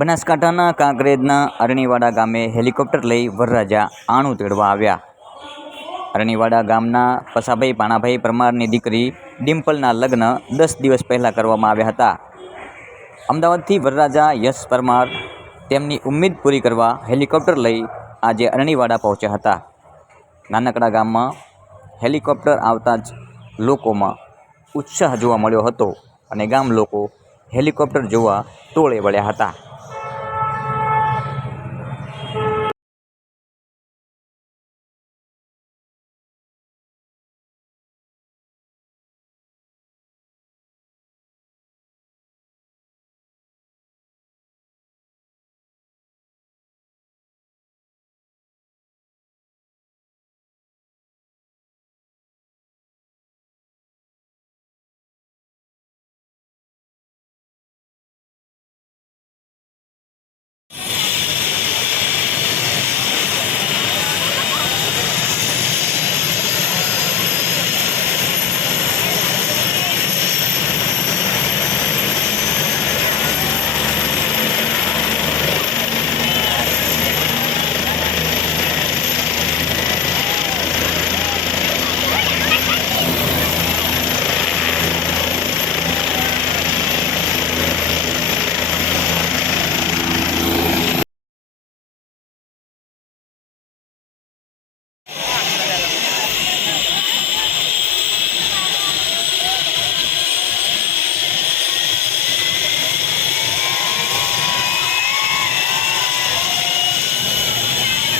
બનાસકાંઠાના કાંકરેજના અરણીવાડા ગામે હેલિકોપ્ટર લઈ વરરાજા આણું તેડવા આવ્યા। અરણીવાડા ગામના પસાભાઈ પાણાભાઈ પરમારની દીકરી ડિમ્પલના લગ્ન 10 દિવસ પહેલાં કરવામાં આવ્યા હતા। અમદાવાદથી વરરાજા યશ પરમાર તેમની ઉમ્મીદ પૂરી કરવા હેલિકોપ્ટર લઈ આજે અરણીવાડા પહોંચ્યા હતા। નાનકડા ગામમાં હેલિકોપ્ટર આવતા જ લોકોમાં ઉત્સાહ જોવા મળ્યો હતો અને ગામ લોકો હેલિકોપ્ટર જોવા ટોળે વળ્યા હતા।